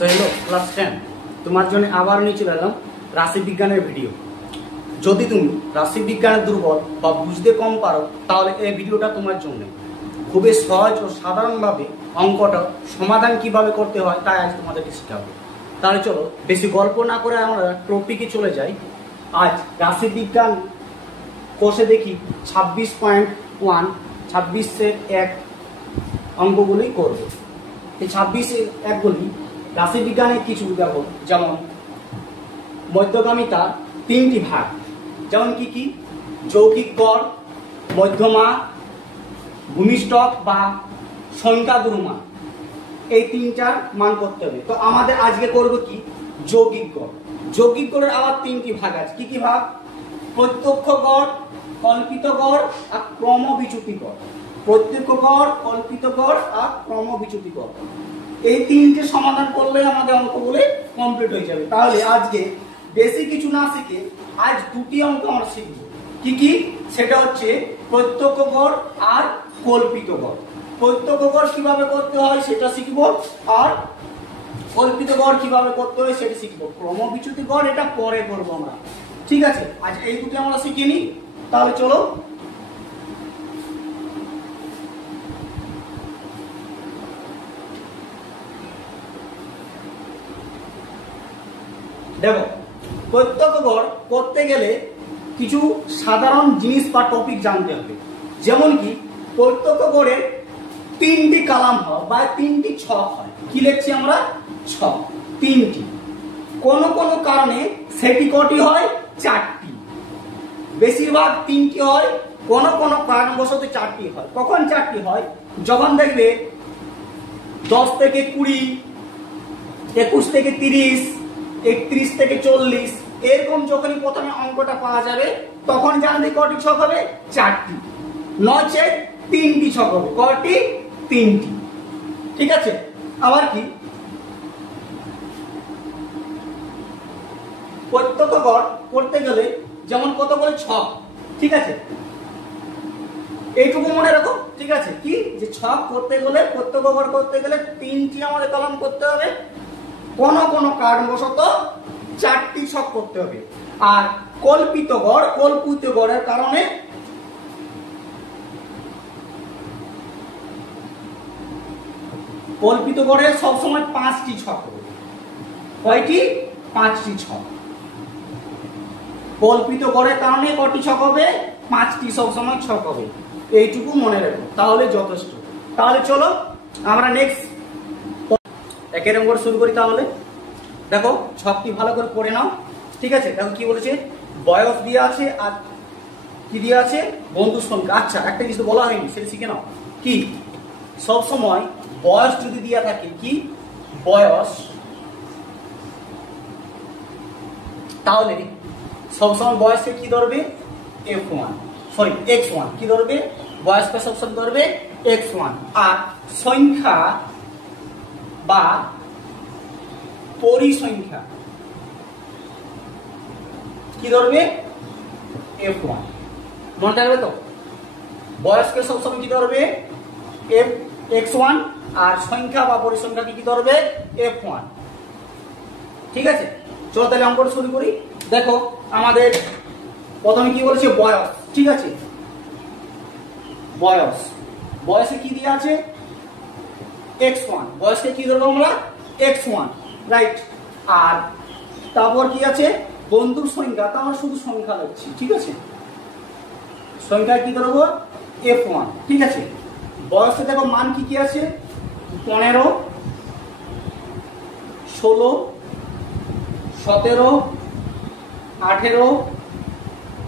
So hello class 10 তোমার জন্য আবার নিয়ে চলে এলাম রাশি বিজ্ঞানের ভিডিও। যদি তুমি রাশি বিজ্ঞানে দুর্বল বা বুঝতে কম পারো তাহলে এই ভিডিওটা তোমার জন্য। খুবই সহজ ও সাধারণভাবে অঙ্কটা সমাধান কিভাবে করতে হয় তাই আজ তোমাদেরকে শেখাবো। তাহলে চলো বেশি গল্প না করে আমরা টপিকে চলে যাই। আজ রাশি বিজ্ঞান কোর্সে দেখি 26.1 26-1 অঙ্কগুলি করবো। এই 26-1গুলি রাশি বিজ্ঞানে কিছু দেখো, যেমন মধ্যগামিতা 3টি ভাগ, যেমন কি কি যৌগিক গড়, মধ্যমা, ভূমিষ্ঠক বা সংখ্যা গুরুমান, এই তিনটার মান করতে হবে। তো আমাদের আজকে করব কি যৌগিক গড়। যৌগিক গড়ের আবার 3টি ভাগ আছে। কি কি ভাগ? প্রত্যক্ষ গড়, কল্পিত গড় আর ক্রমবিচ্যুতি গড়। প্রত্যক্ষ গড়, কল্পিত গড় আর ক্রমবিচ্যুতি গড়, এই তিনটে সমাধান করলে আমাদের অঙ্কগুলো কমপ্লিট হয়ে যাবে। তাহলে আজকে বেশি কিছু না শিখে আজ দুটি অঙ্ক আমরা শিখব। কি কি? সেটা হচ্ছে প্রত্যক্ষ গড় আর কল্পিত গড়। প্রত্যক্ষ গড় কিভাবে করতে হয় সেটা শিখব, আর কল্পিত গড় কিভাবে করতে হয় সেটা শিখব। ক্রমবিচ্যুতি গড় এটা পরে করব আমরা, ঠিক আছে? আজ এই দুটি আমরা শিখে নিই। তাহলে চলো দেখো, প্রত্যক্ষ গড় করতে গেলে কিছু সাধারণ জিনিস বা টপিক জানতে হবে। যেমন কি প্রত্যক্ষ গড়ের 3টি কলাম হয় বা 3টি ছক হয়। কি লিখছি আমরা? ছক 3টি। কোন কোন কারণে সেটি কটি হয়? 4টি। বেশিরভাগ 3টি হয়, কোন কোন কারণবশত 4টি হয়। কখন 4টি হয়? যখন দেখবে 10 থেকে 20, 21 থেকে 30, 31 থেকে 40, এরকম যখনই প্রথমে অঙ্কটা পাওয়া যাবে তখন জানবে কটি ছক হবে? 4টি। নচে 3টি ছক হবে। কটি? 3টি। ঠিক আছে? আবার কি প্রত্যক্ষ গড় করতে গেলে যেমন কত করে ছক, ঠিক আছে? এইটুকু মনে রাখো, ঠিক আছে? কি যে ছক করতে গেলে, প্রত্যক্ষ গড় করতে গেলে 3টি আমাদের কলাম করতে হবে, কোন কোন কারণবশত 4টি ছক করতে হবে। আর কল্পিত গড়, কল্পিত গড়ের কারণে কল্পিত গড়ে সবসময় 5টি ছক হবে। কয়টি? 5টি ছক। কল্পিত গড়ের কারণে কয়টি ছক হবে? 5টি সবসময় ছক হবে। এইটুকু মনে রাখো, তাহলে যথেষ্ট। তাহলে চলো আমরা নেক্সট একের অঙ্ক শুরু করি। তাহলে দেখো ছকটি ভালো করে পড়ে নাও, ঠিক আছে? দেখো কি বলেছে, বয়স দিয়ে আছে আর কি দিয়ে আছে? বন্ধুর সংখ্যা। আচ্ছা, একটা কিছু বলা হয়নি, সেটা শিখে নাও। কি? সব সময় বয়স যদি দেয়া থাকে, কি বয়স, তাহলে সবসময় বয়সকে কি ধরবে? f1, sorry x1। কি ধরবে? বয়সকে সবসময় ধরবে x1। আর সংখ্যা বা পরিসংখ্যা কি ধরবে? f1। মনে থাকবে তো? বয়সকে সবসময় কি ধরবে? x1, আর সংখ্যা বা পরিসংখ্যা কি ধরবে? f1। ঠিক আছে? চলো তাহলে অঙ্কটা শুরু করি। দেখো আমাদের প্রথমে কি বলেছে? বয়স, ঠিক আছে? বয়স, বয়সে কি দিয়ে আছে? x1। বয়সকে কি ধরবো আমরা? x1, right. আর তারপর কি আছে? বন্ধুর সংখ্যা, তা আমরা শুধু সংখ্যা লিখছি, ঠিক আছে? সংখ্যা কি ধরবো? f1, ঠিক আছে? বয়সে দেখো মান কি কি আছে? 15, 16, 17, 18,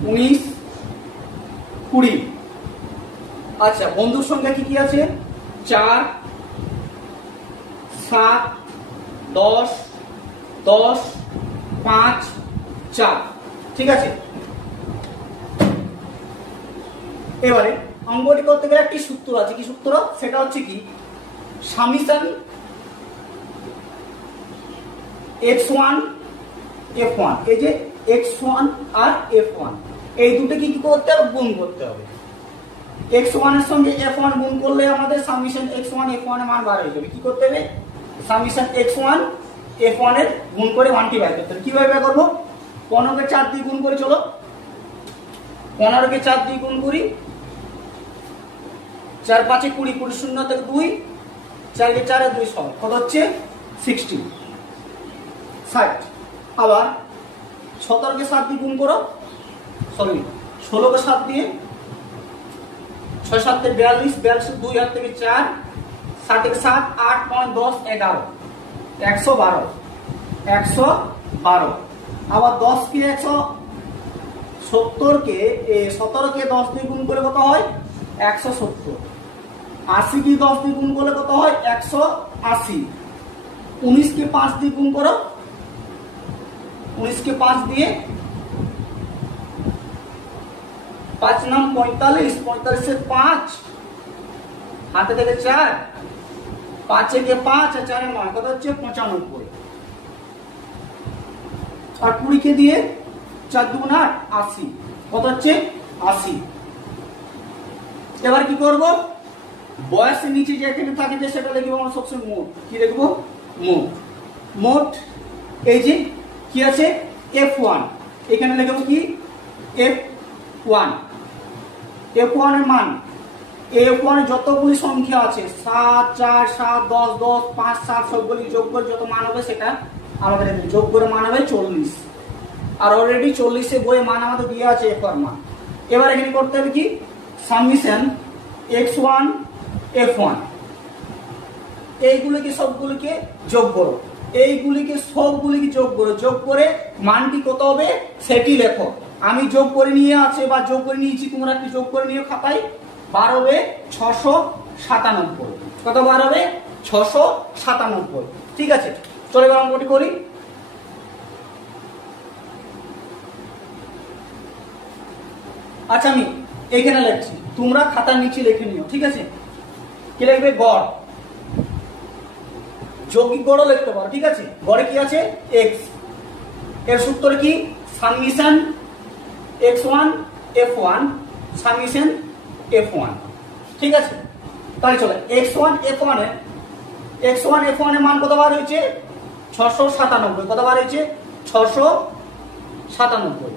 19, 20। আচ্ছা, বন্ধুর সংখ্যা কি কি আছে? 4, 7, 10, 10, 5, 4, ঠিক আছে? এবারে অঙ্কটি করতে গেলে একটি সূত্র আছে। কি সূত্র? সেটা হচ্ছে কি সামেশন x1 f1। এই যে x1 আর f1, এই দুটো কি করতে হবে? গুণ করতে হবে। x1 এর সঙ্গে f1 গুণ করলে আমাদের সামেশন x1 f1 এর মান বার হয়ে যাবে। কি করতে হবে? সামেশন x1 F1 এর গুণ করে মানটি বের করতে হবে। কিভাবে বের করবো? 15 কে 4 দিয়ে গুণ করে, চলো 15 কে 4 দিয়ে গুণ করি, 4 5 20, 20 0 থেকে 2, 4 কে 4 2 6, কত হচ্ছে 60। আবার 17 কে 7 দিয়ে গুণ করো, সরি 16 কে 7 দিয়ে, 6 7 তে 42, 42 2 হাত থেকে 4, 7 থেকে 7 8 9 10 11, 112, 112। আবার 10 কে 170 কে 17 কে 10 দিয়ে গুণ করে কত হয় 170, 80 কে 10 দিয়ে গুণ করলে কত হয় 180, 19 কে 5 দিয়ে গুণ করো, 19 কে 5 দিয়ে 5 নাম 45, 45 से 5 হাতে থেকে 4, 5 के 5 আর 4 9, কত হচ্ছে 95। আর 20 কে দিয়ে 4 2 8 80, কত হচ্ছে 80। এবার কি করব? বয়সের নিচে যে এখানে থাকে যে সেটা লিখব আমরা সবসময় মোট। কি লিখব? মোট। মোট এই যে কি আছে F1, এখানে লিখব কি F1। F1 এর মান, F1 এর যতগুলি সংখ্যা আছে 7 4 7 10 10 5 7 সবগুলি যোগ করে যত মান হবে সেটা আমাদের যোগ করে মান হবে 40। আর অলরেডি 40 এর বইয়ে মান আমাদের দেওয়া আছে F1 মান। এবার এখানে করতে হবে কি সামেশন x1 f1, এইগুলিকে সবগুলিকে যোগ করো, এইগুলিকে সবগুলিকে যোগ করো, যোগ করে মানটি কত হবে সেটি লেখো। আমি যোগ করে নিয়ে আছে বা যোগ করে নিয়েছি, তোমরা একটু যোগ করে নিও খাতায়। 12 হবে 697, কত 12 হবে 697। ঠিক আছে, চলে এবার অঙ্কটি করি। আচ্ছা আমি এখানে লিখছি, তোমরা খাতার নিচে লিখে নিও। ঠিক আছে, কি লিখবে? গড়। যৌগিক গড়ও লিখতে পারো। ঠিক আছে, গড়ে কি আছে x, এর সূত্র কি summation x1 f1 summation f1। ঠিক আছে, তাহলে চলো x1 f1 এর মান কত বার হয়েছে 697, কত বার হয়েছে 697,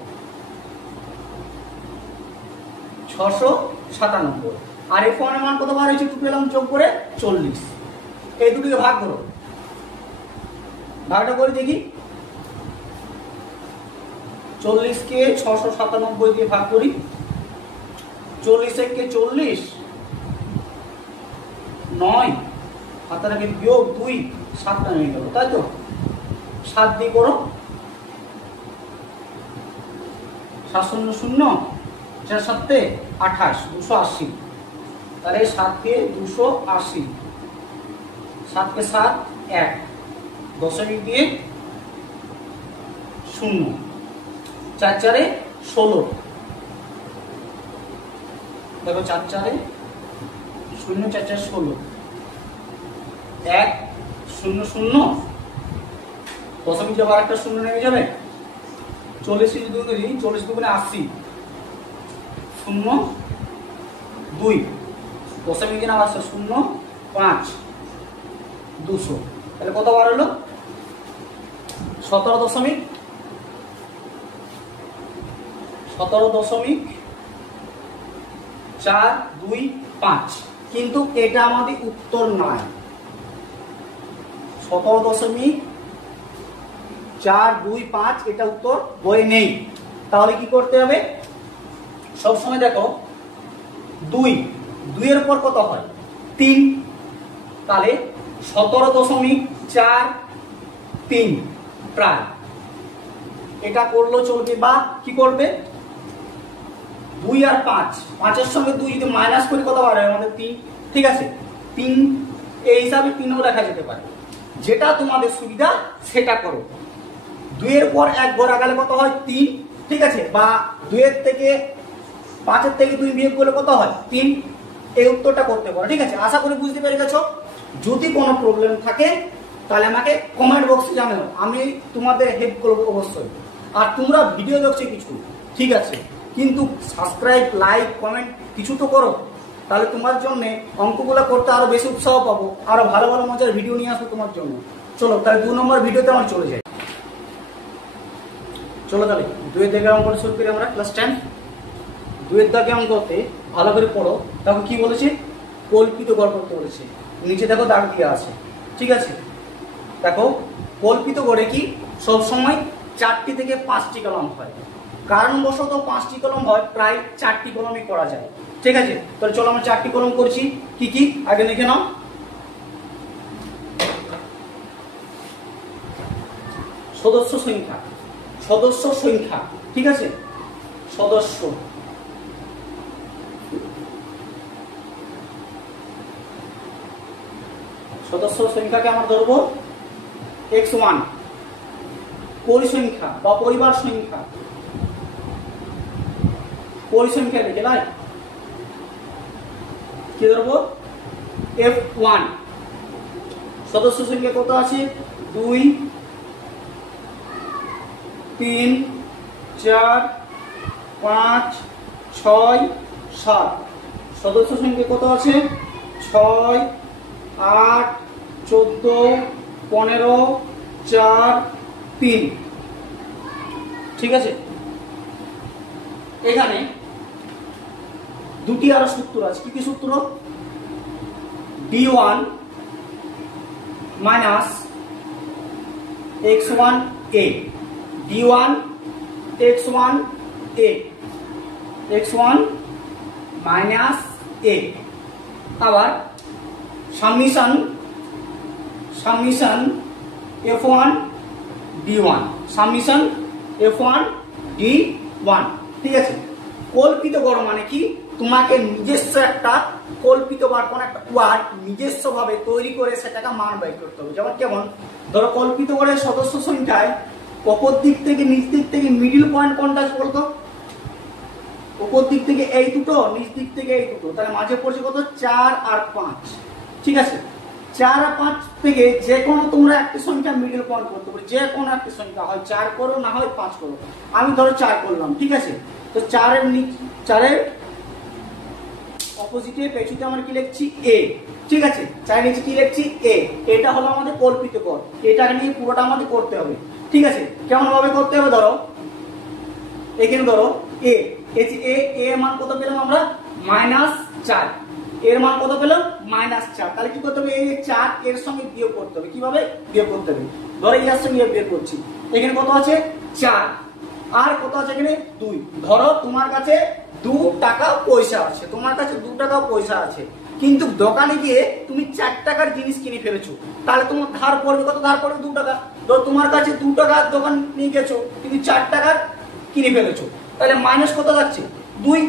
697। আর f1 এর মান কত বার হয়েছে টু পেলাম যোগ করে 40। এই দুটোকে ভাগ করো, ভাগটা করে দেখি। 40 কে 697 দিয়ে ভাগ করি, 40 কে 40 9 হাতাটাকে বিয়োগ 2 7টা হয়ে গেল, তাই তো 7 দিয়ে করো, 7 0 0 4 7 28 280, তাহলে 7 কে 280, 7 কে 7 1 দশমিক দিয়ে 0, 4 4 16, দেখো 4 4 0 4 4 16, 1 0 0 দশমিক যাবার একটা 0 নেমে যাবে, 40 দুগুণে 80, 0 2 দশমিক দিন আবার 0 5 200, তাহলে কত বার হলো 17.425। কিন্তু এটা আমাদের উত্তর নয়, 17.425 এটা উত্তর বইয়ে নেই। তাহলে কি করতে হবে? সবসময় দেখো 2 এর পর কত হয় 3, তাহলে 17.43 প্রায় এটা করলো চলবে। বা কি করবে 2 আর 5, 5 এর সঙ্গে 2 যদি মাইনাস করি কত বার হয় আমাদের 3। ঠিক আছে, 3 এই হিসাবে 3ও লেখা যেতে পারে, যেটা তোমাদের সুবিধা সেটা করো। 2 এর পর 1 ঘর আগালে কত হয় 3। ঠিক আছে, বা 2 এর থেকে 5 এর থেকে 2 বিয়োগ করলে কত হয় 3। এই উত্তরটা করতে পারো। ঠিক আছে, আশা করি বুঝতে পেরে গেছো। যদি কোনো প্রবলেম থাকে তাহলে আমাকে কমেন্ট বক্সে জানাও, আমি তোমাদের হেল্প করবো অবশ্যই। আর তোমরা ভিডিও দেখছো কিছু, ঠিক আছে, কিন্তু সাবস্ক্রাইব লাইক কমেন্ট কিছু তো করো, তাহলে তোমার জন্য অঙ্কগুলো করতে আরো বেশি উৎসাহ পাবো, আরো ভালো ভালো মজার ভিডিও নিয়ে আসবো তোমার জন্য। চলো তাহলে 2 নম্বর ভিডিওতে আমরা চলে যাই। চলো তাহলে 2 এর দাগে অঙ্কটা শুরু করি আমরা ক্লাস 10। 2 এর দাগে অঙ্কতে ভালো করে পড়ো। দেখো কি বলেছে, কল্পিত গড় করতে বলেছে। নিচে দেখো দাগ দেওয়া আছে, ঠিক আছে। দেখো কল্পিত গড়ে কি সব সময় 4টি থেকে 5টি কলম হয়, কারণবশত 5টি কলম হয়, প্রায় 4টি কলমই করা যায়, ঠিক আছে। তাহলে চলো আমরা 4টি কলম করছি। কি কি আগে লিখে নাও। সদস্য সংখ্যা, সদস্য সংখ্যা, ঠিক আছে। সদস্য সদস্য সংখ্যাকে আমরা ধরবো x1। পরিসংখ্যা বা পরিবার সংখ্যা, পরিসংখ্যা লিখে লাই কি ধরবো f1। সদস্য সংখ্যা কত আছে 2 3 4 5 6 7। সদস্য সংখ্যা কত আছে 6 8 14 15 4 3, ঠিক আছে। এখানে দুটি আরো সূত্র আছে। কি কি সূত্র? d1 minus x1a, d1 x1a, x1 minus a। আবার summation f1 d1, summation f1 d1, ঠিক আছে। কল্পিত গড় মানে কি, তোমাকে নিজস্ব একটা কল্পিত বা কোন একটা ওয়ার্ড নিজস্ব ভাবে তৈরি করে সেটাকে মান বের করতে হবে। যেমন কেমন, ধরো কল্পিত গড়ের সদস্য সংখ্যায় উপর দিক থেকে নিচ দিক থেকে মিডিল পয়েন্ট কোনটা আছে বলতো? উপর দিক থেকে এই দুটো, নিচ দিক থেকে এই দুটো, তাহলে মাঝে পড়ছে কত 4 আর 5, ঠিক আছে। 4 আর 5 থেকে যে কোনো তোমরা একটি সংখ্যা মিডল পয়েন্ট করতে পারো, যে কোনো একটি সংখ্যা, হয় 4 করো না হয় 5 করো। আমি ধরো 4 করলাম, ঠিক আছে। তো 4 এর অপোজিটে পেছুতে আমরা কি লিখছি a, ঠিক আছে। 4 নিচে কি লিখছি a। এটা হলো আমাদের কল্পিত গড়, এটা নিয়ে পুরোটা আমাদের করতে হবে, ঠিক আছে। কেমন ভাবে করতে হবে, ধরো এখানে ধরো a, এর মান কত পেলাম আমরা -4, এর মান কত পেলাম -4। তাহলে কি করতে হবে, এই 4 এর সঙ্গে বিয়োগ করতে হবে। কিভাবে বিয়োগ করতে হবে, ধরো এর সঙ্গে বিয়োগ করছি। এখানে কত আছে 4 আর কত আছে এখানে 2। ধরো তোমার কাছে 2 টাকা পয়সা আছে, তোমার কাছে 2 টাকা পয়সা আছে, কিন্তু দোকানে গিয়ে তুমি 4 টাকার জিনিস কিনে ফেলেছো। তাহলে তোমার ধার পড়বে কত? ধার পড়বে 2 টাকা। ধরো তোমার কাছে 2 টাকার দোকান নিয়ে গেছো, কিন্তু 4 টাকার কিনে ফেলেছো, তাহলে মাইনাস কত যাচ্ছে 2,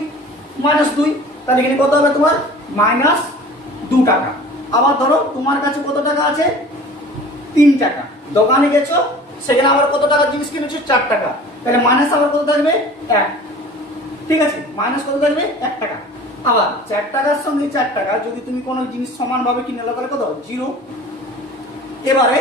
-2। তাহলে এখানে কত হবে তোমার -2 টাকা। আবার ধরো তোমার কাছে কত টাকা আছে 3 টাকা, দোকানে গেছো, সেখানে আবার কত টাকার জিনিস কিনেছো 4 টাকা, তাহলে মাইনাস আবার কত থাকবে 1, ঠিক আছে। মাইনাস কত থাকবে 1 টাকা। আবার 4 টাকার সঙ্গে 4 টাকা যদি তুমি কোনো জিনিস সমানভাবে কিনে নাও তাহলে কত 0। এবারে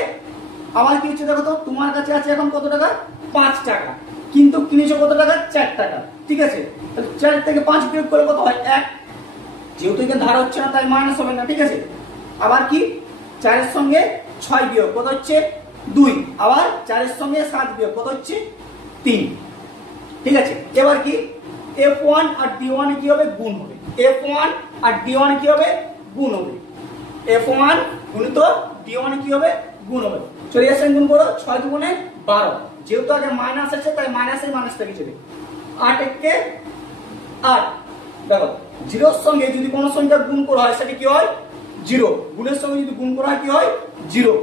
আবার কি হচ্ছে দেখো তো, তোমার কাছে আছে এখন কত টাকা 5 টাকা, কিন্তু কিনেছো কত টাকা 4 টাকা, ঠিক আছে। তাহলে 4 থেকে 5 বিয়োগ করে কত হয় 1, যেহেতু এখানে ধার হচ্ছে না তাই মাইনাস হবে না, ঠিক আছে। আবার কি 4 এর সঙ্গে 6 বিয়োগ কত হচ্ছে 2, আবার 4 এর সঙ্গে 7 বিয়োগ কত হচ্ছে 3, ঠিক আছে। এবার কি f1 আর d1 কি হবে গুণ হবে, f1 আর d1 কি হবে গুণ হবে, f1 গুণিত d1 কি হবে গুণ হবে। চলে আসেন গুণ করো, 6 দুগুণে 12, যেহেতু আগে মাইনাস আছে তাই মাইনাসে মাইনাস থেকে যাবে। 8 একে 8, দেখো 0 এর সঙ্গে যদি কোনো সংখ্যা গুণ করা হয় সেটা কি হয় 0, গুণের সঙ্গে যদি গুণ করা হয় কি হয় 0।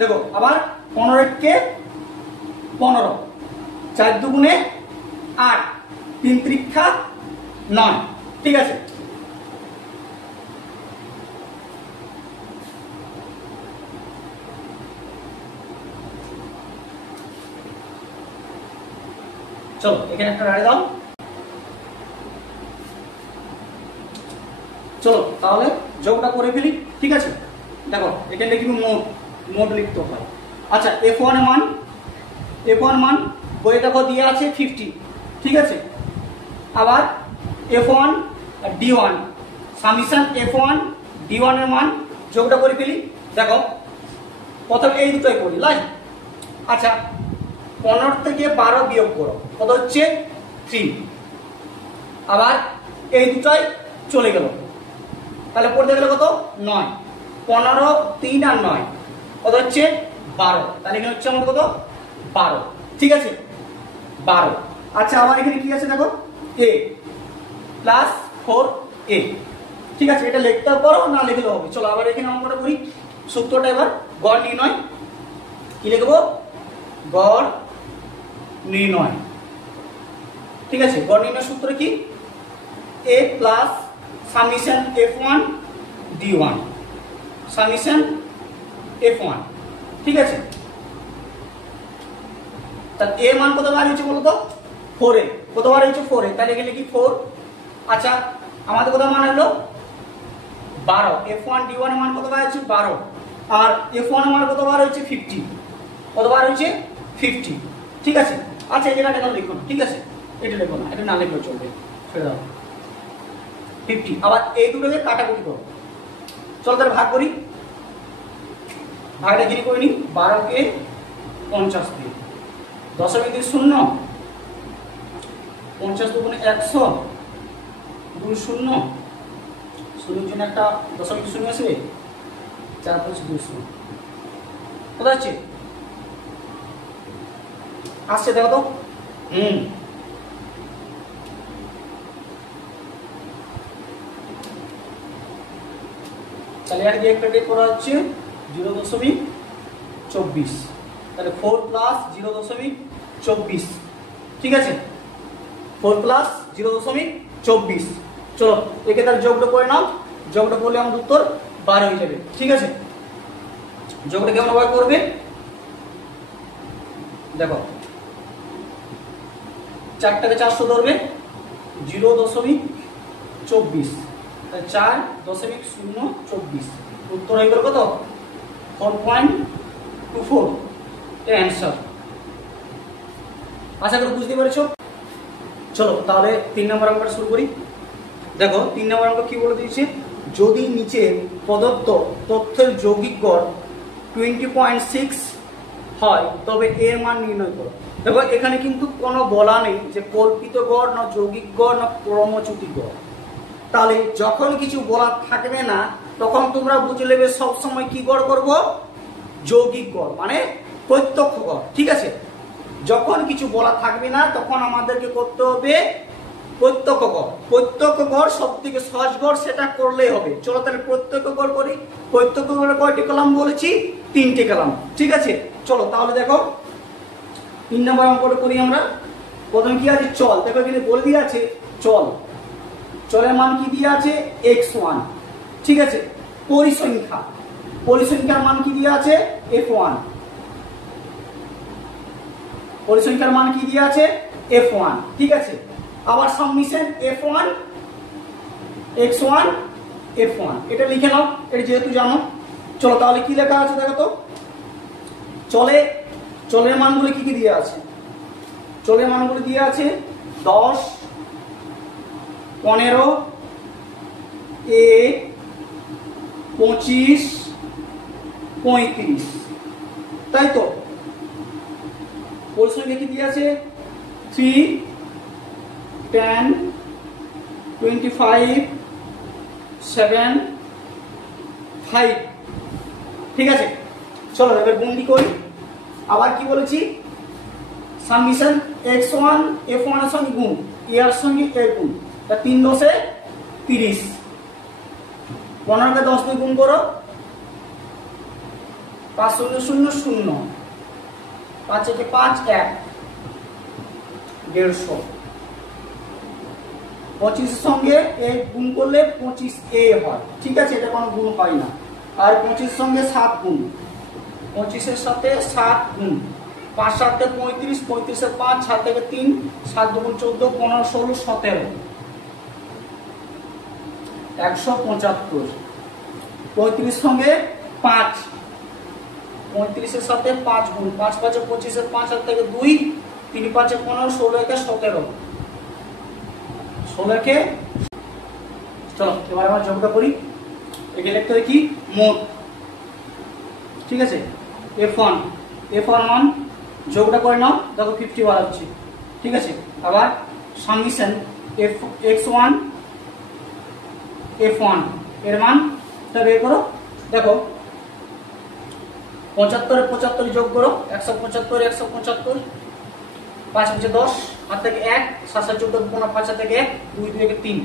দেখো আবার 15 একে 15, 4 দুগুণে 8, 3 ত্রিক্ষা 9, ঠিক আছে। চলো এখানে একটা রায় দাও। চলো তাহলে যোগটা করে ফেলি, ঠিক আছে। দেখো এখানে কিন্তু মোট লিখতে হয়। আচ্ছা f1 মান বইয়ে দেখো দিয়ে আছে 50, ঠিক আছে। আবার f1 আর d1, সামেশন f1 d1 এর মান যোগটা করে ফেলি। দেখো প্রথমে এই দুটোই করি লাই। আচ্ছা 15 থেকে 12 বিয়োগ করো, কত হচ্ছে 3। আবার এই দুটোই চলে গেল, তাহলে পড়তে গেলে কত 9। 15, 3 আর 9 কত হচ্ছে 12, তাহলে এখানে হচ্ছে আমার কত 12। ঠিক আছে 12। আচ্ছা আবার এখানে কি আছে দেখো a প্লাস 4a। ঠিক আছে, এটা লিখতে পারো না লিখলেও হবে। চলো আবার এখানে অঙ্কটা করি। সূত্রটা এবার গড় নির্ণয় কি লিখবো, গড় নির্ণয়। ঠিক আছে, গড় নির্ণয় সূত্র কি, a plus summation f1 d1 summation f1। ঠিক আছে, তাহলে a মান কত বার হয়েছে বলতো 4a, কত বার হয়েছে 4a, তাহলে এখানে কি 4। আচ্ছা আমাদের কত মান হলো 12, f1 d1 এর মান কত বার হয়েছে 12, আর f1 এর মান কত বার হয়েছে 50, কত বার হয়েছে 50। ঠিক আছে, আচ্ছা এই জায়গাটা এখন লিখুন। ঠিক আছে, এটা লিখো না, এটা না লিখলেও চলবে, ছেড়ে দাও 50। আবার এই দুটোকে কাটাকুটি করো। চল তাহলে ভাগ করি, ভাগটা কি করে নি, 12 কে 50 দিয়ে, দশমিক 0, 50 দুগুণে 100 গুণ 0, 0 জন্য একটা দশমিক 0 আসবে, 4 5 200, কোথায় আছে আসছে দেখো তো। তাহলে আর দিয়ে একটা করা হচ্ছে 0.24, তাহলে 4 প্লাস 0.24। ঠিক আছে, 4 প্লাস 0.24। চলো একে তার যোগটা করে নাও, যোগটা করলে আমাদের উত্তর 12 হয়ে যাবে। ঠিক আছে, যোগটা কেমন ভাবে করবে দেখো, 4টাকে 400 ধরবে, 0.24, 4.024, উত্তর হয়ে গেল কত 4.24 এর অ্যান্সার। আশা করি বুঝতে পেরেছো। চলো তাহলে 3 নম্বর অঙ্কটা শুরু করি। দেখো 3 নম্বর অঙ্ক কি বলে দিয়েছে, যদি নিচে প্রদত্ত তথ্যের যৌগিক গড় 20.6 হয় তবে এর মান নির্ণয় করো। দেখো এখানে কিন্তু কোনো বলা নেই যে কল্পিত গড় না যৌগিক গড় না ক্রমচ্যুতি গড়। তাহলে যখন কিছু বলা থাকবে না তখন তোমরা বুঝে নেবে সবসময় কি গড় করব, যৌগিক গড় মানে প্রত্যক্ষ গড়। ঠিক আছে, যখন কিছু বলা থাকবে না তখন আমাদেরকে করতে হবে প্রত্যক্ষ গড়। প্রত্যক্ষ গড় সব থেকে সহজ গড়, সেটা করলেই হবে। চলো তাহলে প্রত্যক্ষ গড় করি। প্রত্যক্ষ গড়ে কয়টি কলাম বলেছি, 3টে কলাম। ঠিক আছে, চলো তাহলে দেখো 3 নম্বর অঙ্কটা করি আমরা। প্রথমে কি আছে, চল। দেখো এখানে বলে দিয়ে আছে চল, চলের মান কি দিয়ে আছে x1। ঠিক আছে, পরিসংখ্যা, পরিসংখ্যার মান কি দিয়ে আছে f1, পরিসংখ্যার মান কি দিয়ে আছে f1। ঠিক আছে, আবার সামেশন f1 x1 f1, এটা লিখে নাও, এটা যেহেতু জানো। চলো তাহলে কি লেখা আছে দেখো তো, চলের মানগুলো কি কি দিয়ে আছে, চলের মানগুলো দিয়ে আছে 10, 15, a 25, 35, তাই তো। পরিসংখ্যা কি দিয়ে আছে 3, 10, 25, 7, 5। ঠিক আছে, চলো এবার গুণটি করি। আবার কি বলেছি, সামেশন x1 f1 এর সঙ্গে গুণ, এর সঙ্গে এর গুণ, তা 3 10 30, 15 কে 10 দিয়ে গুণ করো, 5 0 0 0, 5 একে 5 1, 150। 25 এর সঙ্গে a গুণ করলে 25a হয়। ঠিক আছে, এটা কোনো গুণ হয় না। আর 25 এর সঙ্গে 7 গুণ, 25 এর সাথে 7 গুণ, 5 7 তে 35, 35 এর 5, 7 থেকে 3, 7 2 14, 15 16 17, 175। 35 সঙ্গে 5, 35 এর সাথে 5 গুণ, 5 5 25 এর 5, 7 থেকে 2, 3 5 15, 16 একে 17, 16 কে। চলো এবার আমরা যোগটা করি। একে লিখতে হয় কি মোট। ঠিক আছে, F1 F1 মান যোগটা করে নাও, দেখো 50 বার হচ্ছে, ঠিক আছে। আবার সামেশন x1 F1 এর মানটা বের করো, দেখো 75 75 যোগ করো, 175 175, 5 5 10, হাত থেকে 1, 7 7 14 15, 5 থেকে 1, 2 2 থেকে 3,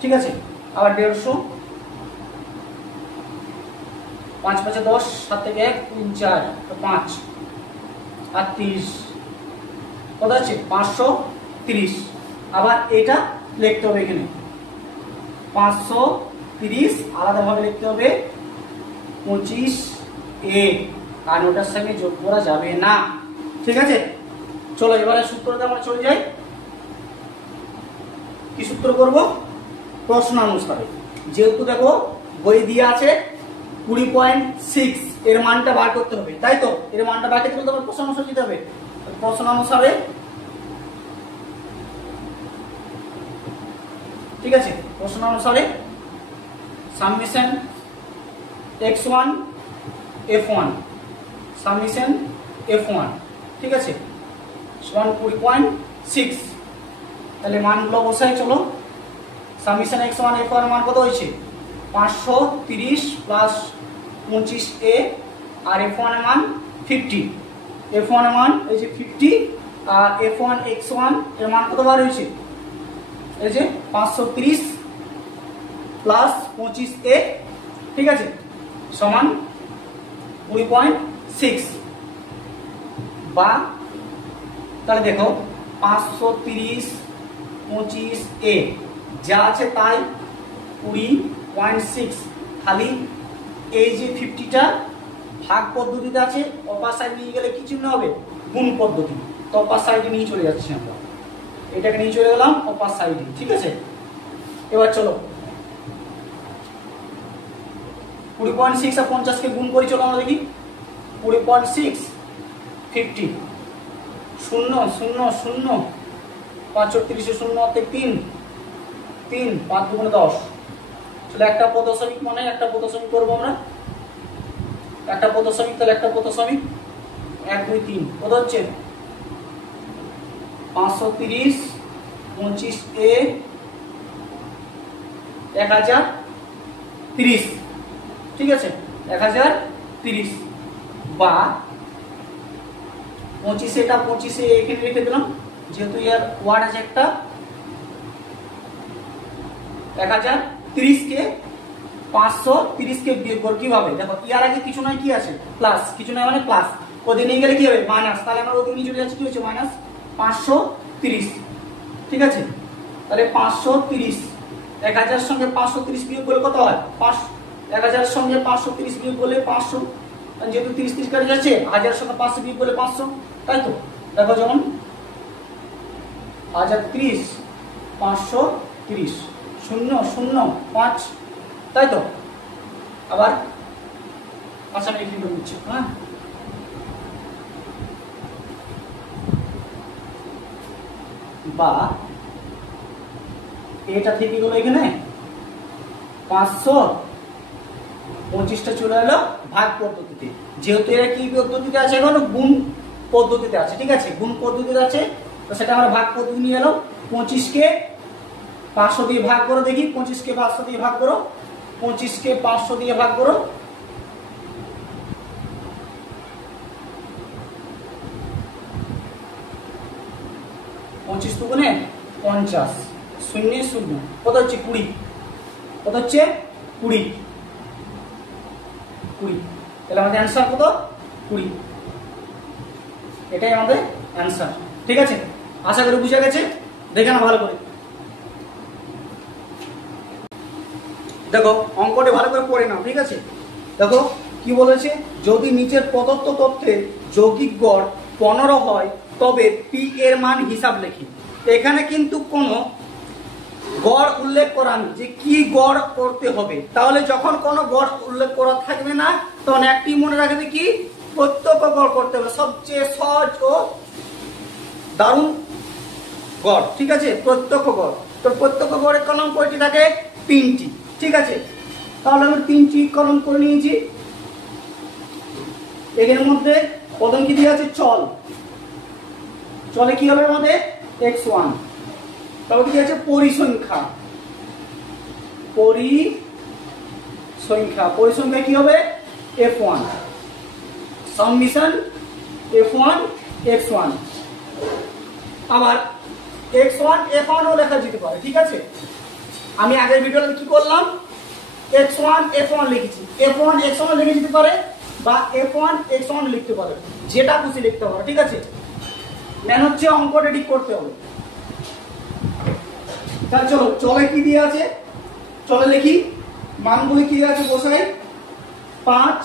ঠিক আছে। আবার 150, 5 5 10, 7 থেকে 1, 3 4 5 আর 30, কত আছে 530। আবার এটা লিখতে হবে এখানে 530, আলাদাভাবে লিখতে হবে 25a, আর ওটার সঙ্গে যোগ করা যাবে না, ঠিক আছে। চলো এবারে সূত্রটা আমরা চলে যাই। কি সূত্র করব? প্রশ্নানুসারে। যেহেতু দেখো বই দিয়ে আছে 20.6, এর মানটা বার করতে হবে, তাই তো। এর মানটা বার করতে গেলে তোমার প্রশ্নানুসারে দিতে হবে। প্রশ্নানুসারে, ঠিক আছে, প্রশ্নানুসারে summation x1 F1 summation F1, ঠিক আছে, সমান 20.6। তাহলে মানগুলো বসাই, চলো। সামেশন x1 F1 মান কত হয়েছে? 530 প্লাস 25a, আর F1 এর মান 50। F1 এর মান এই যে 50, আর F1 x1 এর মান কত বার হয়েছে? এই যে 530 প্লাস 25a, ঠিক আছে, সমান 20.6। বা তাহলে দেখো 530 25a যা আছে তাই 20.6, খালি এই যে 50টা ভাগ পদ্ধতিতে আছে, অপার সাইড নিয়ে গেলে কি চিহ্ন হবে? গুণ পদ্ধতি। তো অপার সাইডে নিয়ে চলে যাচ্ছি আমরা, এটাকে নিয়ে চলে গেলাম অপার সাইডে, ঠিক আছে। এবার চলো 20.6 আর 50 কে গুণ করি, চলো আমরা দেখি। 20.6 50 0 0 0 5 34 0 অর্থাৎ 3 3 5 2 10। চলো একটা পদসমিক মানে একটা পদসমিক করবো আমরা, একটা পদসমিক। তাহলে একটা পদসমিক 1 2 3 কত হচ্ছে? 530 25a 1030, ঠিক আছে, 1030। বা 25, এটা 25 এখানে রেখে দিলাম, যেহেতু ইয়ার ওয়ার্ড আছে একটা। 1030 কে 530 কে বিয়োগ করব কিভাবে? দেখো ইয়ার আগে কিছু নয়, কি আছে? প্লাস। কিছু নয় মানে প্লাস, ওদের নিয়ে গেলে কি হবে? মাইনাস। তাহলে আমরা ওদের নিয়ে চলে যাচ্ছি, কি হচ্ছে? মাইনাস 530, ঠিক আছে। তাহলে 530, 1000 সঙ্গে 530 বিয়োগ করলে কত হয়? 1000 সঙ্গে 530 বিয়োগ করলে 500, যেহেতু 30 30 কাটে যাচ্ছে, 1000 সঙ্গে 500 বিয়োগ করলে 500, তাই তো। দেখো যেমন 1030 530 0 0 5, তাই তো। আবার আচ্ছা আমি এখানে লিখছি, হ্যাঁ। বা এটা থেকে গেল এখানে 525টা চলে এলো ভাগ পদ্ধতিতে। যেহেতু এরা কি পদ্ধতিতে আছে? এখন গুণ পদ্ধতিতে আছে, ঠিক আছে, গুণ পদ্ধতিতে আছে। তো সেটা আমরা ভাগ পদ্ধতি নিয়ে এলাম। 25 কে 500 দিয়ে ভাগ করো, দেখি 25 কে 500 দিয়ে ভাগ করো, 25 কে 500 দিয়ে ভাগ করো। 25 দুগুণে 50, 0 0, কত হচ্ছে? 20, কত হচ্ছে? 20 20। তাহলে আমাদের অ্যান্সার কত? 20। এটাই আমাদের অ্যান্সার, ঠিক আছে। আশা করি বুঝে গেছে। দেখে না ভালো করে, দেখো অঙ্কটি ভালো করে পড়ে নাও, ঠিক আছে। দেখো কি বলেছে? যদি নিচের প্রদত্ত তথ্যে যৌগিক গড় 15 হয় তবে পি এর মান হিসাব লিখি। এখানে কিন্তু কোনো গড় উল্লেখ করা নেই যে কি গড় করতে হবে। তাহলে যখন কোনো গড় উল্লেখ করা থাকবে না, তখন একটি মনে রাখবে, কি? প্রত্যক্ষ গড় করতে হবে। সবচেয়ে সহজ ও দারুণ গড়, ঠিক আছে, প্রত্যক্ষ গড়। তো প্রত্যক্ষ গড়ের কলম কয়টি থাকে? 3টি, ঠিক আছে। তাহলে আমি 3টি কলম করে নিয়েছি। এর মধ্যে প্রথম কি দিয়ে আছে চল, চলে কি হবে আমাদের x1, তারপর কি আছে পরিসংখ্যা, পরিসংখ্যা কি হবে f1, সাবমিশন f1 x1, আবার x1 f1 ও লেখা যেতে পারে, ঠিক আছে। আমি আগের ভিডিওতে কি করলাম, x1 f1 লিখেছি, f1 x1 লিখে যেতে পারে বা f1 x1 লিখতে পারে, যেটা খুশি লিখতে পারে, ঠিক আছে। মেন হচ্ছে অঙ্কটা ঠিক করতে হবে। তাহলে চলো চলে কি দিয়ে আছে, চলে লিখি, মানগুলি কি দিয়ে আছে বসাই, 5,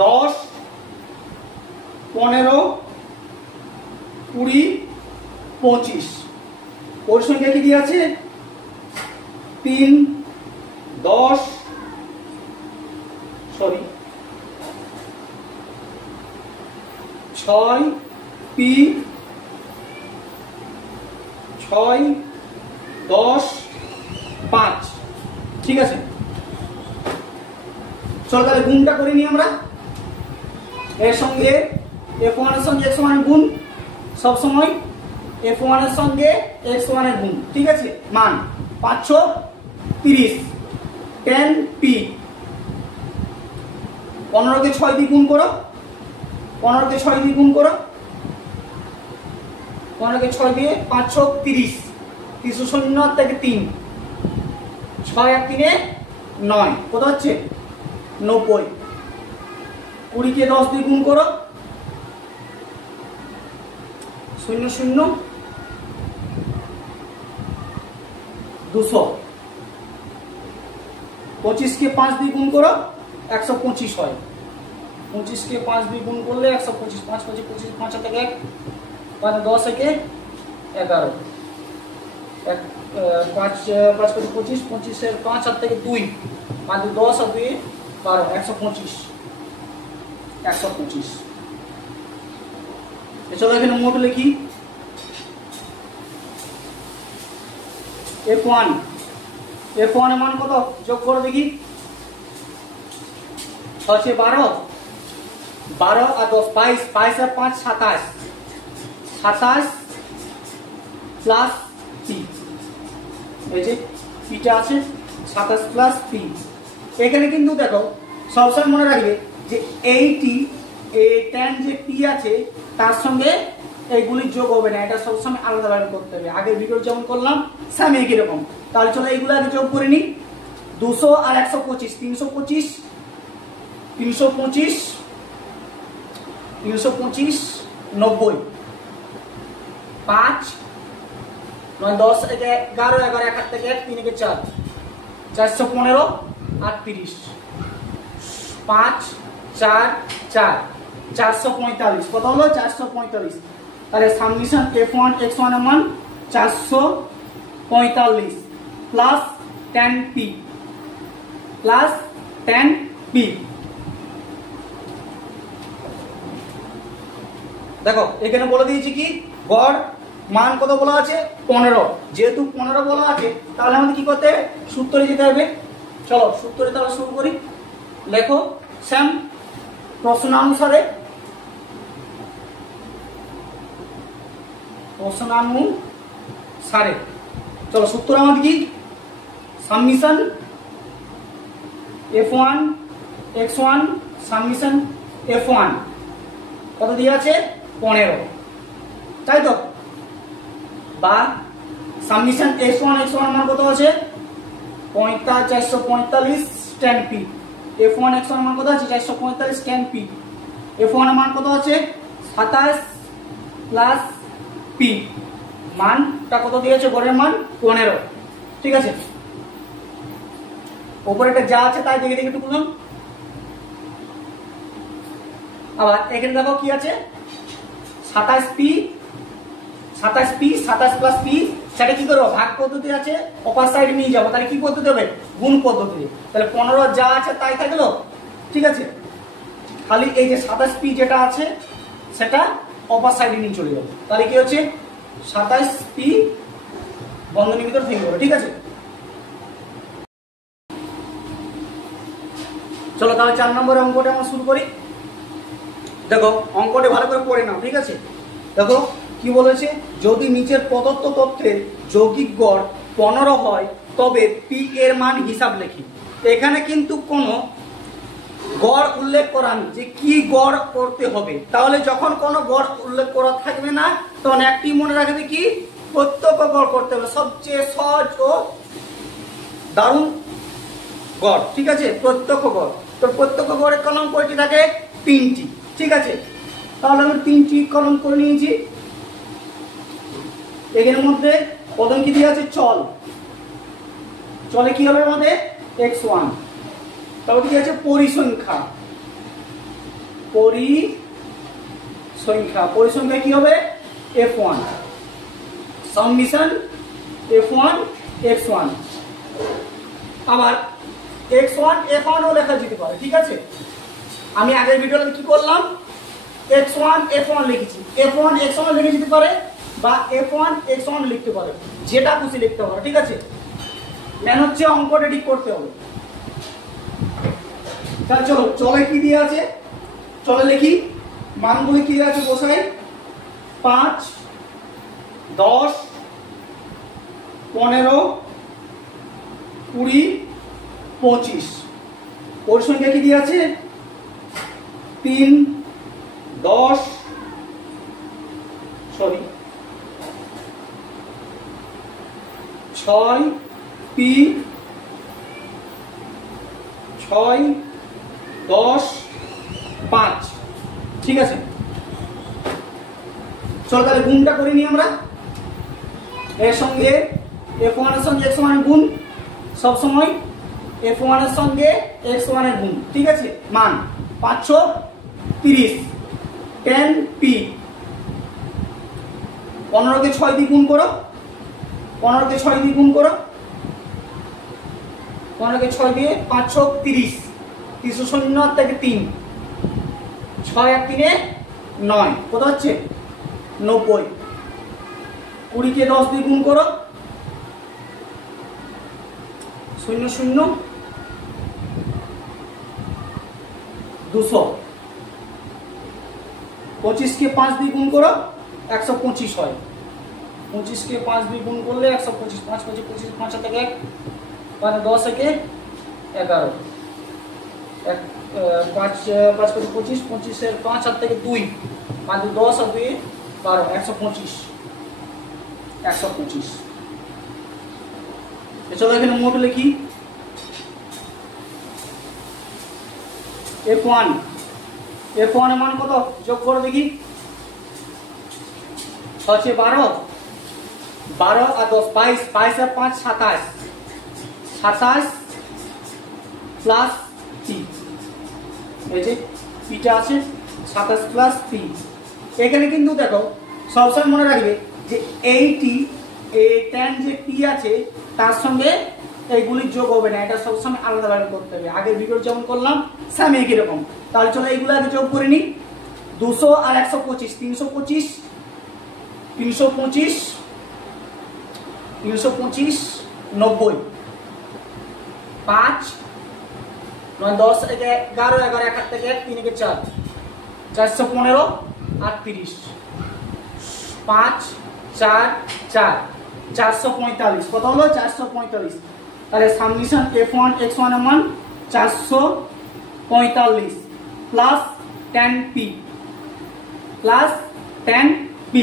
10, 15, 20, 25। পরিসংখ্যা কি দিয়ে আছে 3, 10, 6 p 6, 10, 5, ঠিক আছে। চলো তাহলে গুণটা করে নিই আমরা, এর সঙ্গে f1 এর সঙ্গে x1 এর গুণ, সব সময় f1 এর সঙ্গে x1 এর গুণ, ঠিক আছে। মান 5 30, 10p, 15 কে 6 দিয়ে গুণ করো, 15 কে 6 দিয়ে গুণ করো, 15 কে 6 দিয়ে 5 30, 30 শূন্য থেকে 3, 6 আর 3 9, কত হচ্ছে 90। 20 কে 10 দিয়ে গুণ করো, 0 0 200। 25 কে 5 দিয়ে গুণ করো, 125 হয়। 25 কে 5 দিয়ে গুণ করলে 125, 5 25 25, 5 থেকে 1, 5 10 থেকে 11, 5 5 25, 25 এর 5 আর থেকে 2, 5 10 আর 2 12, 125, 125। চলো এখানে মোট লিখি, f1 এর মান কত যোগ করে দেখি, 6 12, 12 আর 10 22, 22 আর 5 27, 27 প্লাস p, এই যে পিটা আছে 27 প্লাস p। এখানে কিন্তু দেখো সবসময় মনে রাখবে যে এইটি tan যে p আছে তার সঙ্গে এইগুলির যোগ হবে না, এটা সবসময় আলাদাভাবে করতে হবে। আগের ভিডিও যেমন করলাম সেম একই রকম। তাহলে চলো এইগুলো আগে যোগ করে নিই, 200 আর 125, 325, 325, 325, 90, 5 9 10 11, 11 1 থেকে 1, 3 কে 4, 415 আর 30, 5 4 4, 445, কত হলো 445। তাহলে সাবমিশন f1 x1 এর মান 445 প্লাস 10p, প্লাস 10p। দেখো এখানে বলে দিয়েছি কি গড় মান কত বলা আছে 15, যেহেতু 15 বলা আছে তাহলে আমাদের কি করতে হবে, সূত্রে যেতে হবে। চলো সূত্রে তাহলে শুরু করি, লেখো সেম প্রশ্নানুসারে, চলো সূত্র আমাদের কি, submission f1 x1 submission f1 কত দিয়ে আছে 15, তাই তো, বা সাবমিশন x1 x1 মান কত আছে 445 10p, f1 x1 মান কত আছে 445 10p, f1 মান কত আছে 27 প্লাস p, মানটা কত দিয়েছে গড়ের মান 15, ঠিক আছে। উপরে একটা যা আছে তাই দেখে দেখে একটু বুঝুন। আবার এখানে দেখো কি আছে 27p 27 প্লাস p, সেটা কি করবো ভাগ পদ্ধতি আছে, অপার সাইডে নিয়ে যাবো, তাহলে কি পদ্ধতি হবে গুণ পদ্ধতি। তাহলে 15 যা আছে তাই থাকলো, ঠিক আছে। খালি এই যে 27p যেটা আছে সেটা অপার সাইডে নিয়ে চলে যাবে, তাহলে কি হচ্ছে 27p বন্ধনীর ভিতর থেকে গেল, ঠিক আছে। চলো তাহলে 4 নম্বরের অঙ্কটা আমরা শুরু করি। দেখো অঙ্কটা ভালো করে পড়ে নাও, ঠিক আছে? দেখো কি বলেছে, যদি নিচের প্রদত্ত তথ্যের যৌগিক গড় 15 হয় তবে পি এর মান হিসাব লিখি। এখানে কিন্তু কোনো গড় উল্লেখ করা নেই যে কি গড় করতে হবে। তাহলে যখন কোনো গড় উল্লেখ করা থাকবে না তখন একটি মনে রাখবে কি, প্রত্যক্ষ গড় করতে হবে, সবচেয়ে সহজ ও দারুণ গড়, ঠিক আছে? প্রত্যক্ষ গড়। তো প্রত্যক্ষ গড়ের কলম কয়টি থাকে? 3টি, ঠিক আছে? তাহলে আমি 3টি কলম করে নিয়েছি। এর মধ্যে প্রথম কি দিয়ে আছে? চল। চলে কি হবে আমাদের? x1। তারপর কি আছে? পরিসংখ্যা। পরিসংখ্যা কি হবে? f1। Submission f1 x1। আবার x1 f1 ও লেখা যেতে পারে, ঠিক আছে? আমি আগের ভিডিওতে কি করলাম, x1 f1 লিখেছি, f1 x1 লিখে যেতে পারে বা f1 x1 লিখতে পারে, যেটা খুশি লিখতে পারে, ঠিক আছে? মেন হচ্ছে অঙ্কটা ঠিক করতে হবে। তাহলে চলো, চলে কি দিয়ে আছে? চলে লিখি, মানগুলি কি দিয়ে আছে বসাই। 5, 10, 15, 20, 25। পরিসংখ্যা কি দিয়ে আছে? 3, 10, 6 পি, 6, 10, 5, ঠিক আছে? চলো তাহলে গুণটা করে নিই আমরা। এর সঙ্গে f1 এর সঙ্গে x1 এর গুণ, সব সময় f1 এর সঙ্গে x1 এর গুণ, ঠিক আছে? মান 530 10 পি। 15 কে 6 দিয়ে গুণ করো, 15 কে 6 দিয়ে গুণ করো, 15 কে 6 দিয়ে 530, 300 থেকে 3, 6 আর 3 9, কত হচ্ছে? 90। 20 কে 10 দিয়ে গুণ করো, 0 0 200। 25 কে 5 দিয়ে গুণ করো, 125 হয়। 25 কে 5 দিয়ে গুণ করলে 125, 5 25 25, 5 থেকে 1, 5 10 থেকে 11, 5 5 25, 25 এর 5 আর থেকে 2, 5 10 আর 2 12, 125। চলো এখানে মোট লিখি। f1 এর মান কত? যোগ করে দেখি। 6 12, 12 আর 10 22, 22 আর 5 27, 27 প্লাস পি। এই যে পিটা আছে 27 প্লাস পি। এখানে কিন্তু দেখো সবসময় মনে রাখবে যে এইটি tan যে পি আছে তার সঙ্গে এইগুলির যোগ হবে না, এটা সবসময় আলাদাভাবে করতে হবে। আগের ভিডিও যেমন করলাম সেম একই রকম। তাহলে চলো এইগুলো আগে যোগ করে নিই। 200 আর 125, 325, 325, 325, 90, 5 9 10 থেকে 11, 11 1 থেকে 1, 3 থেকে 4, 415 আর 30, 5 4 4, 445। কত হলো? 445। তাহলে সাবমিশন f1 x1 এর মান 445 প্লাস 10p, প্লাস 10p।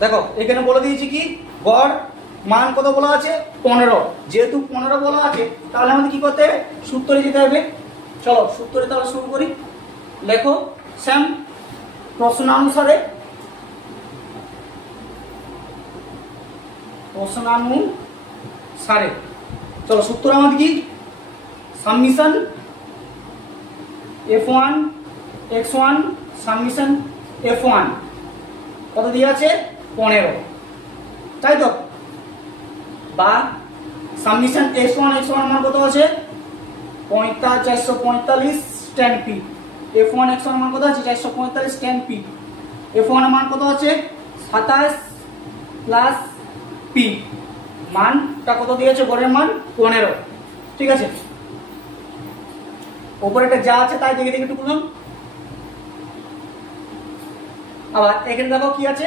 দেখো এখানে বলে দিয়েছি কি, গড় মান কত বলা আছে? 15। যেহেতু 15 বলা আছে তাহলে আমাদের কি করতে হবে? সূত্রে যেতে হবে। চলো সূত্রে তাহলে শুরু করি। লেখো স্যাম প্রশ্নানুসারে, চলো সূত্র আমাদের কি? Submission f1 x1 submission f1 কত দিয়ে আছে? 15, তাই তো? বা সাবমিশন x1 x1 মান কত আছে? 445 10p। f1 x1 মান কত আছে? 445 10p। f1 মান কত আছে? 27 প্লাস p। মানটা কত দিয়েছে? গড়ের মান 15, ঠিক আছে? ওপরে এটা যা আছে তাই দেখে দেখে একটু গুনুন। আবার এখানে দেখো কি আছে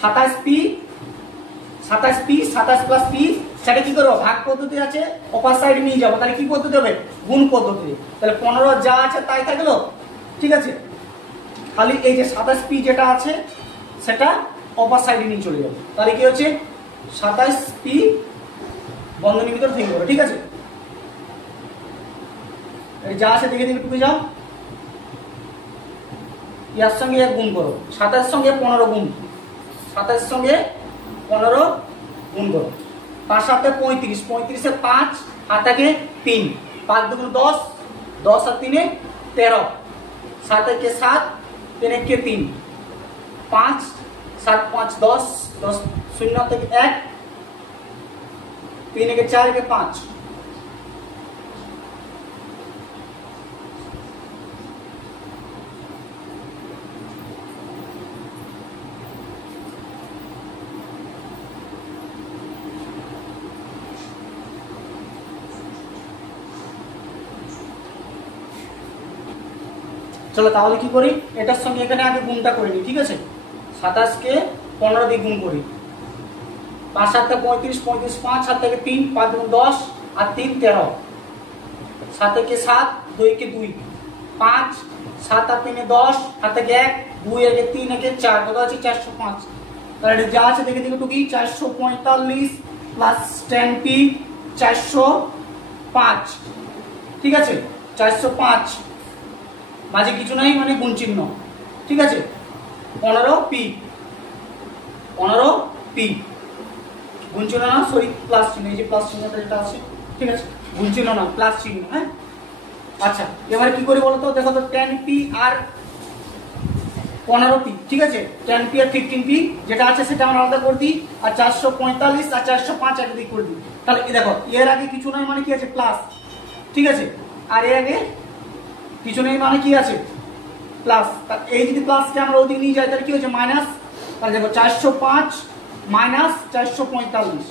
27p 27 প্লাস p, সেটা কি করবো ভাগ পদ্ধতি আছে অপার সাইডে নিয়ে যাবো, তাহলে কি পদ্ধতি হবে গুণ পদ্ধতি। তাহলে 15 যা আছে তাই থাকলো, ঠিক আছে। খালি এই যে 27p যেটা আছে সেটা অপার সাইডে নিয়ে চলে যাবে, তাহলে কি হচ্ছে 27p বন্ধনীর ভিতরে থেকে যাবে, ঠিক আছে। এই যা আছে দেখে দেখে টুকে যাও, ইয়ার সঙ্গে এক গুণ করো, 27 সঙ্গে 15 গুণ, 27 সঙ্গে 15 গুণ করো, 5 7 35, 35 এ 5 হাত আগে 3, 5 2 10, 10 আর 3 13, 7 1 7, 3 1 3, 5 7 5 10, 10 0 থেকে 1, 3 1 4 1 5। চলো তাহলে কি করি, এটার সঙ্গে এখানে আগে গুণটা করে নিই, ঠিক আছে। 27 কে 15 দিয়ে গুণ করি, 5 7 35, 35 5 7 থেকে 3, 5 2 10 আর 3 13, 7 1 7, 2 1 2, 5 7 আর 3 10, হাত থেকে 1, 2 1 3 1 4, কত আছে 405। তাহলে এটা যা আছে দেখে দেখে টুকি 445 প্লাস 10p 405, ঠিক আছে। 405 মাঝে কিছু নাই মানে গুণ চিহ্ন, ঠিক আছে। 15p গুণ চিহ্ন না, সরি প্লাস চিহ্ন, এই যে প্লাস চিহ্নটা যেটা আছে, ঠিক আছে, গুণ চিহ্ন না প্লাস চিহ্ন, হ্যাঁ। আচ্ছা এবারে কি করি বলতো, দেখো তো 10p আর 15p, ঠিক আছে। 10p আর 15p যেটা আছে সেটা আমরা আলাদা করে দিই, আর 445 আর 405 একদিকে করে দিই। তাহলে দেখো এর আগে কিছু নাই মানে কি আছে প্লাস, ঠিক আছে, আর এর আগে কিছু নেই মানে কি আছে প্লাস। এই যদি প্লাসকে আমরা ওদিকে নিয়ে যাই তাহলে কি হচ্ছে মাইনাস। তাহলে দেখো 405 মাইনাস 445,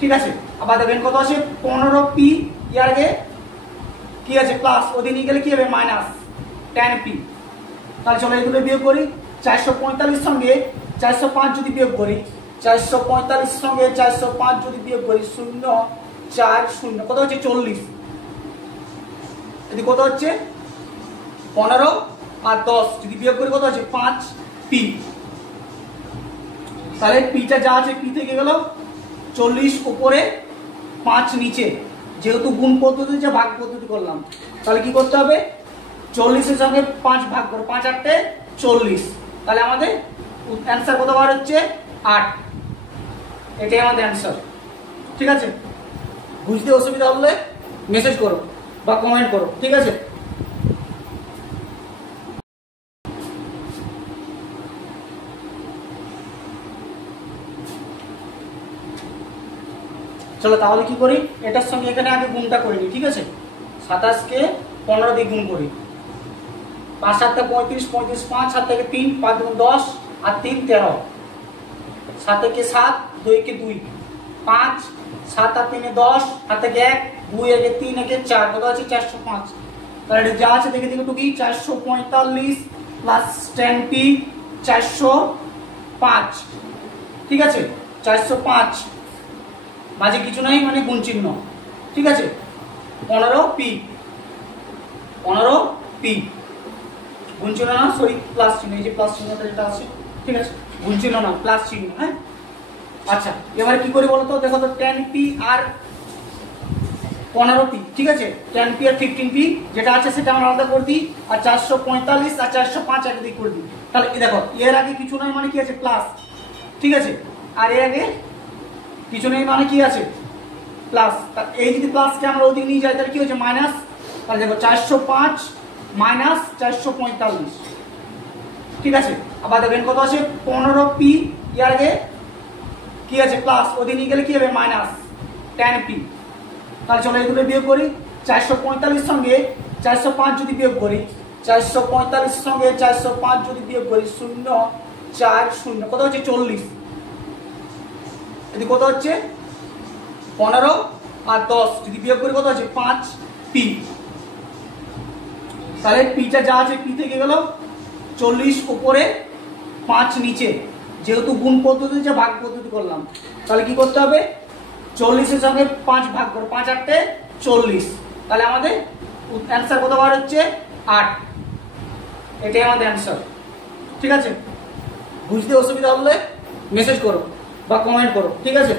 ঠিক আছে। আবার দেখবেন কত আছে 15p, এর আগে কি আছে প্লাস, ওদিকে নিয়ে গেলে কি হবে মাইনাস 10p। তাহলে চলো এগুলো বিয়োগ করি, 445 সঙ্গে 405 যদি বিয়োগ করি, 445 সঙ্গে 405 যদি বিয়োগ করি 0 4 0, কত হচ্ছে 40। যদি কত হচ্ছে 15 আর 10 যদি বিয়োগ করি কত হচ্ছে 5p। তাহলে পিটা যা আছে পি থেকে গেল 40 উপরে 5 নিচে, যেহেতু গুণ পদ্ধতি যে ভাগ পদ্ধতি করলাম, তাহলে কি করতে হবে 40 এর সঙ্গে 5 ভাগ করো, 5 8 40, তাহলে আমাদের অ্যান্সার কত বার হচ্ছে 8। এটাই আমাদের অ্যান্সার, ঠিক আছে। বুঝতে অসুবিধা হলে মেসেজ করো বা কমেন্ট করো, ঠিক আছে। চলো তাহলে কি করি, এটার সঙ্গে এখানে আগে গুণটা করে নিই, ঠিক আছে। 27 কে 15 দিয়ে গুণ করি, 5 7 35, 35 5 7 থেকে 3, 5 2 10 আর 3 13, 7 1 7, 2 1 2, 5 7 আর 3 10, হাত থেকে 1, 2 1 3 1 4, কত আছে 405। তাহলে এটা যা আছে দেখে দেখে টুকি 445 প্লাস 10p 405, ঠিক আছে। 405 মাঝে কিছু নাই মানে গুণ চিহ্ন, ঠিক আছে। 15p গুণ চিহ্ন না, সরি প্লাস চিহ্ন, এই যে প্লাস চিহ্নটা যেটা আছে, ঠিক আছে, গুণ চিহ্ন না প্লাস চিহ্ন, হ্যাঁ। আচ্ছা এবারে কি করি বলতো, দেখো তো 10p আর 15p, ঠিক আছে। 10p আর 15p যেটা আছে সেটা আমরা আলাদা করে দিই, আর 445 আর 405 একদিকে করে দিই। তাহলে দেখো এর আগে কিছু নাই মানে কি আছে প্লাস, ঠিক আছে, আর এর আগে কিছু নেই মানে কি আছে প্লাস। এই যদি প্লাসকে আমরা ওদিকে নিয়ে যাই তাহলে কি হচ্ছে মাইনাস। তাহলে দেখো 405 মাইনাস 445, ঠিক আছে। আবার দেখবেন কত আছে 15p, এর আগে কি আছে প্লাস, ওদিকে নিয়ে গেলে কি হবে মাইনাস 10p। তাহলে চলো এগুলো বিয়োগ করি, 445 সঙ্গে 405 যদি বিয়োগ করি, 445 সঙ্গে 405 যদি বিয়োগ করি 0 4 0, কত হচ্ছে 40। যদি কত হচ্ছে 15 আর 10 যদি বিয়োগ করি কত হচ্ছে 5p, তাহলে পিটা যা আছে পি থেকে গেল 40 উপরে 5 নিচে, যেহেতু গুণ পদ্ধতি যে ভাগ পদ্ধতি করলাম, তাহলে কি করতে হবে 40-এর সঙ্গে 5 ভাগ করো, 5 8 40, তাহলে আমাদের অ্যান্সার কত বার হচ্ছে 8। এটাই আমাদের অ্যান্সার। ঠিক আছে, বুঝতে অসুবিধা হলে মেসেজ করো বা কমেন্ট করো। ঠিক আছে।